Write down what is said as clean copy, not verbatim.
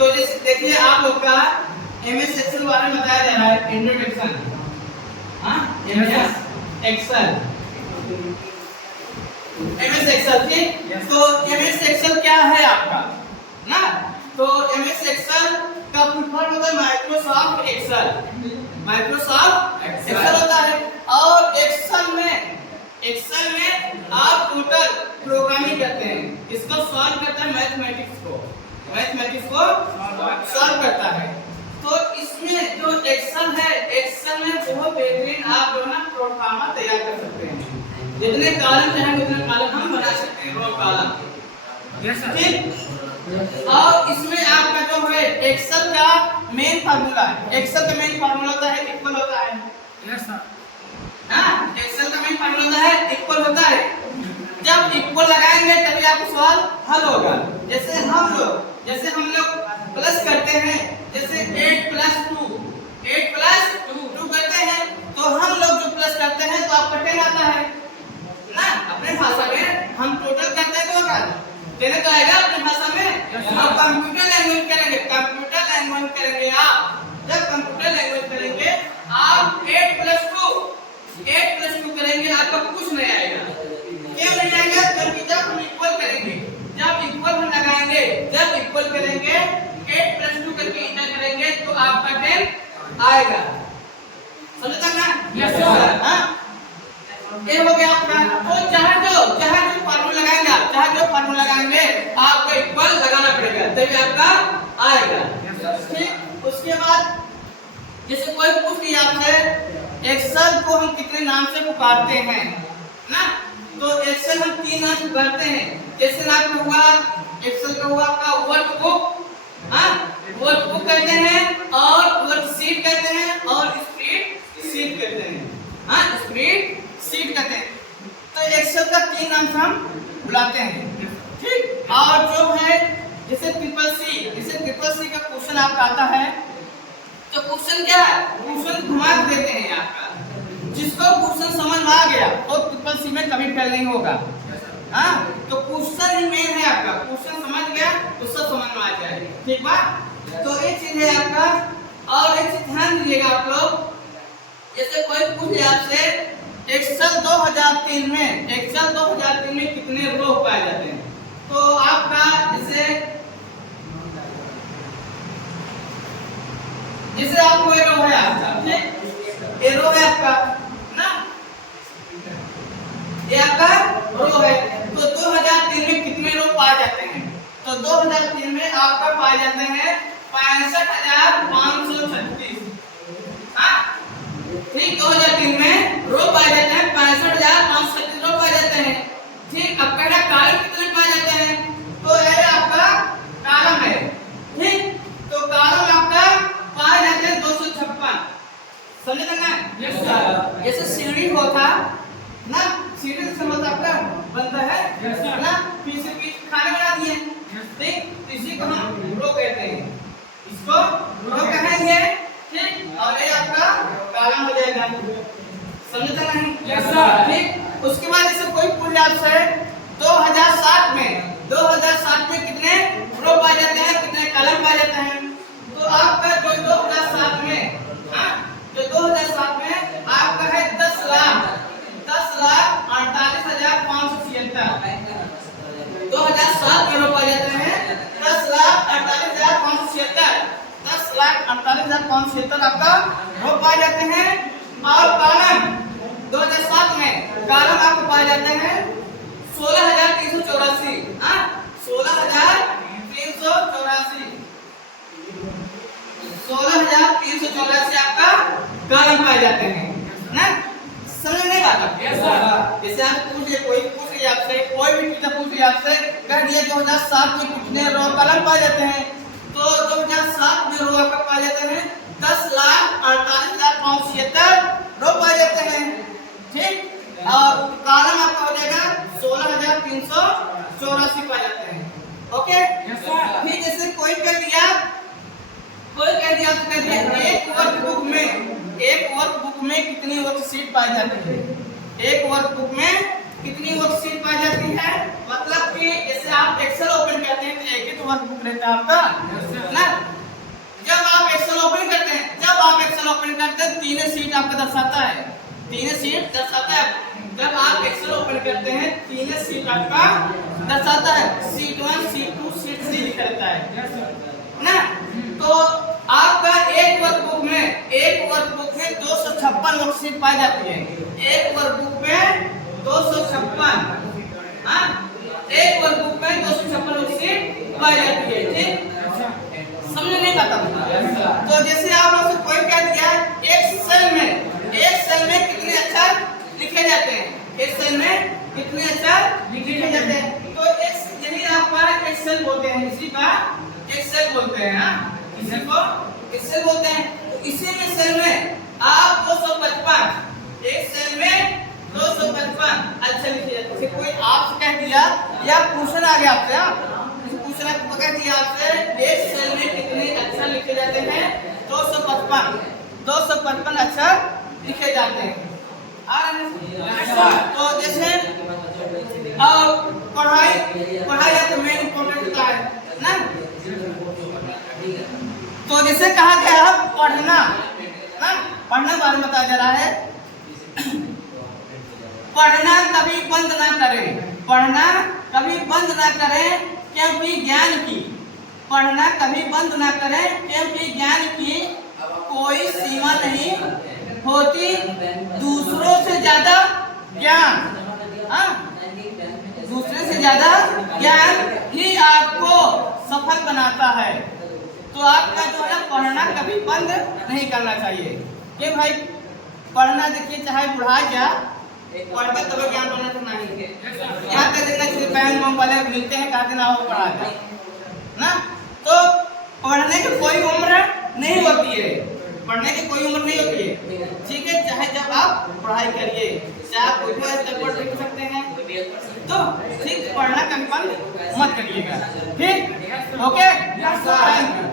तो जैसे देखिए आप लोग का एमएस एक्सेल बारे में बताया जा रहा है इंट्रोडक्शन। एमएस एक्सेल ठीक। तो एमएस एक्सेल क्या है आपका ना? तो एमएस एक्सेल का फुल फॉर्म होता है माइक्रोसॉफ्ट एक्सेल। माइक्रोसॉफ्ट एक्सेल होता है और एक्सेल में आप टोटल प्रोग्रामिंग करते हैं, इसको सॉल्व करता है, मैथमेटिक्स को सॉल्व करता है। तो इसमें जो एक्सेल है, एक्सेल में बहुत बेहतरीन आप जो ना प्रोग्राम तैयार कर सकते हैं। जितने कॉलम चाहेंगे उतने कॉलम हम बना सकते हैं, रो कॉलम ठीक। और इसमें आपका जो है एक्सेल का मेन फार्मूला है, एक्सेल का मेन फार्मूला होता है इक्वल होता है। Yes sir. हाँ, एक्सेल का मेन फार्मूला होता है इक्वल होता है। जब इक्वल लगाएंगे तभी आपका सवाल हल होगा। जैसे हम लोग प्लस करते हैं, जैसे 8 + 2 करते हैं, तो हम लोग जो प्लस करते हैं तो आपका 10 आता है ना। अपने भाषा में हम टोटल करते हैं तो होगा 10 तो आएगा अपनी भाषा में। और कंप्यूटर लैंग्वेज करेंगे आप। जब कंप्यूटर लैंग्वेज करेंगे आप 8 + 2 करेंगे, आपका कुछ नहीं आएगा। क्यों नहीं आएगा? क्योंकि जब हम इक्वल करेंगे, जब इक्वल हम लगाएंगे, जब इक्वल करेंगे 8 + 2 करके इंटर करेंगे तो आपका 10 आएगा। समझता ना? Yes sir. हां, ये हो गया आपका। तो चाहे जो फार्मूला लगाएंगे आप, आपको इक्वल लगाना पड़ेगा तभी आपका आएगा। ठीक। उसके बाद जैसे कोई पूछ लिया आपसे एक्सेल को हम कितने नाम से पुकारते हैं ना? तो एक्सेल हम 3 नाम से पुकारते हैं। जैसे नाम का हुआ एक्सेल का हुआ आपका वर्कबुक, वर्कबुक कहते हैं, और वर्कशीट कहते हैं, और स्प्रेडशीट कहते हैं। स्प्रेडशीट कहते हैं। तो एक्सेल का 3 नाम से हम बुलाते हैं ठीक। और जो है जैसे ट्रिपल सी का क्वेश्चन आपका आता है, तो क्वेश्चन क्या है? क्वेश्चन घुमा देते हैं आपका। जिसको क्वेश्चन समझ में आ गया वो ट्रिपल सी में कभी फेल नहीं होगा। तो क्वेश्चन ही मेन है आपका। क्वेश्चन समझ गया तो सब समझ में आ जाएगा। ठीक बात। तो ये चीज है आपका। और एक चीज ध्यान दीजिएगा आप लोग, जैसे कोई पूछ ले आपसे एक्सेल 2003 में कितने रो पाए जाते हैं, तो आपका जैसे आपको ये रो है आपका ठीक, ये रो है आपका ना, ये आपका रो है। तो 2003 में कितने रो पाए जाते हैं? तो 2003 में आपका पाए जाते हैं 65,536। ठीक। 2003 में रो पाए जाते हैं 65,536 रो पाए जाते हैं। ठीक। अब कहना कॉलम कितने पाए जाते हैं? तो ये आपका कॉलम है ठीक। तो कॉलम आपका पाए जाते हैं 256। समझे ना? Yes sir. जैसे सीढ़ी होता ना, सीढ़ी से मतलब आपका बनता है यस सर ना, पीछे खाने बना दिए ठीक। इसी को हम रो कहते हैं, इसको रो कहेंगे ठीक। और ये आपका कॉलम हो जाएगा। समझता नहीं? यस सर ठीक। उसके बाद जैसे कोई पूछ आपसे 2007 में कितने रो पाए जाते हैं, कितने कॉलम पाए जाते हैं, तो आपका जो 2007 में आपका है 10,48,576। 2007 में रो पाए जाते हैं 10,48,576। 10,48,576 आपका रो पाए जाते हैं। और कॉलम 2007 में कॉलम आपको पाए जाते हैं 16,384। 16,384 आपका कॉलम पाए जाते हैं ना। समझ नहीं आता? Yes sir. जैसे आप कोई भी टीचर पूछ लिया आपसे, कह दिया 2007 में कितने रो कॉलम पाए जाते हैं, तो 2007 में रो आपका पाए जाते हैं 10,48,576 रो पाए जाते हैं ठीक। और कॉलम आपका हो जाएगा 16,384 पाए जाते हैं। Okay yes sir. फिर जैसे कोई कह दिया एक वर्कबुक में कितनी वर्कशीट पाई जाती है? एक वर्कबुक में कितनी वर्कशीट पाई जाती है? मतलब कि जैसे आप एक्सेल ओपन करते हैं तो एक ही तो वर्कबुक रहता है आपका ना। जब आप एक्सेल ओपन करते हैं तीन सीट आपका दर्शाता है, तीन सीट दर्शाता है। जब आप एक्सेल ओपन करते हैं तीन सीट आपका दर्शाता है, सीट 1 सीट 2 सीट 3 लिखा रहता है ना। तो आपका एक वर्कबुक में 256 वर्कशीट पाई जाती है। एक वर्कबुक में 256, हाँ, एक वर्कबुक में 256 वर्कशीट पाई जाती है। ठीक, समझ नहीं पाता। तो जैसे आप लोग से कोई कह दिया एक सेल में कितने अक्षर लिखे जाते हैं, एक सेल में कितने अक्षर लिखे जाते हैं। तो यही आपका एक्सेल बोलते हैं, इसी का एक्सेल बोलते हैं। हाँ, इसी को एक्सेल बोलते हैं। तो इसी में सेल में आप 255, एक सेल में 255 अक्षर लिखे जाते हैं। कोई आपसे कह दिया या क्वेश्चन आ गया आपसे, पूछना कह दिया आपसे एक सेल में कितने अक्षर लिखे जाते हैं? 255 अक्षर लिखे जाते हैं। तो जैसे पढ़ाई या तो मेन इम्पोर्टेंट होता है ना। तो जैसे कहा गया है पढ़ना ना, पढ़ना बारे में बताया जा रहा है। पढ़ना कभी बंद ना करें, पढ़ना कभी बंद ना करें क्योंकि ज्ञान की, पढ़ना कभी बंद ना करें क्योंकि ज्ञान की कोई सीमा नहीं होती। दूसरों से ज्यादा ज्ञान, हाँ, दूसरे से ज्यादा ज्ञान ही आपको सफल बनाता है। तो आपका जो है पढ़ना कभी बंद नहीं करना चाहिए। कि भाई पढ़ना, देखिए चाहे बुढ़ा जा पढ़कर तभी ज्ञान बनना तो नहीं है। यहाँ पे देखना चाहिए बैंक वाले मिलते हैं, कहा दिन आओ पढ़ा दे ना। तो पढ़ने की कोई उम्र नहीं होती है, पढ़ने की कोई उम्र नहीं होती है। ठीक है, चाहे जब आप पढ़ाई करिए, चाहे आप कोई पढ़ लिख सकते हैं। तो ठीक, पढ़ना कभी बंद मत करिएगा। ठीक, ओके, थैंक यू।